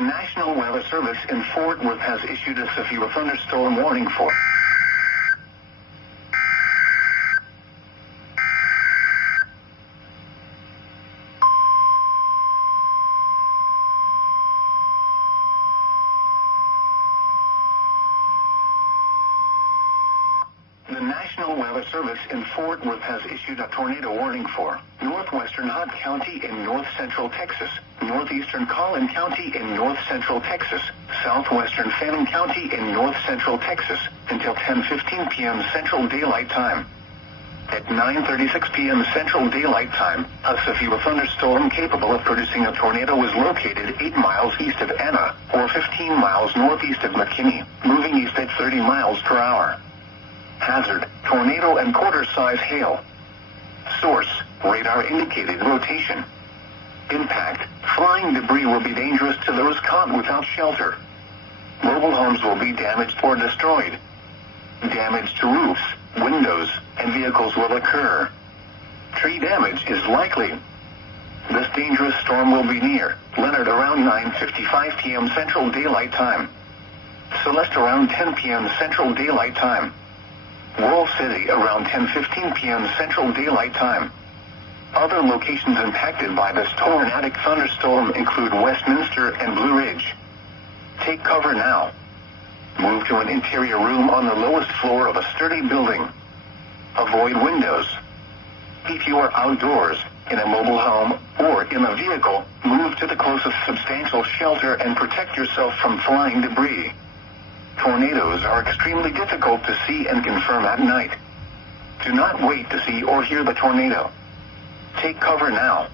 National Weather Service in Fort Worth has issued a severe thunderstorm warning for The National Weather Service in Fort Worth has issued a tornado warning for northwestern Hunt County in north-central Texas, northeastern Collin County in north-central Texas, southwestern Fannin County in north-central Texas, until 10:15 p.m. Central Daylight Time. At 9:36 p.m. Central Daylight Time, a severe thunderstorm capable of producing a tornado was located 8 miles east of Anna, or 15 miles northeast of McKinney, moving east at 30 miles per hour. Hazard, tornado and quarter-size hail. Source, radar indicated rotation. Impact, flying debris will be dangerous to those caught without shelter. Mobile homes will be damaged or destroyed. Damage to roofs, windows, and vehicles will occur. Tree damage is likely. This dangerous storm will be near Leonard around 9:55 p.m. Central Daylight Time. Celeste around 10 p.m. Central Daylight Time. World City around 10:15 p.m. Central Daylight Time. Other locations impacted by this tornadic thunderstorm include Westminster and Blue Ridge. Take cover now. Move to an interior room on the lowest floor of a sturdy building. Avoid windows. If you are outdoors, in a mobile home, or in a vehicle, move to the closest substantial shelter and protect yourself from flying debris. Tornadoes are extremely difficult to see and confirm at night. Do not wait to see or hear the tornado. Take cover now.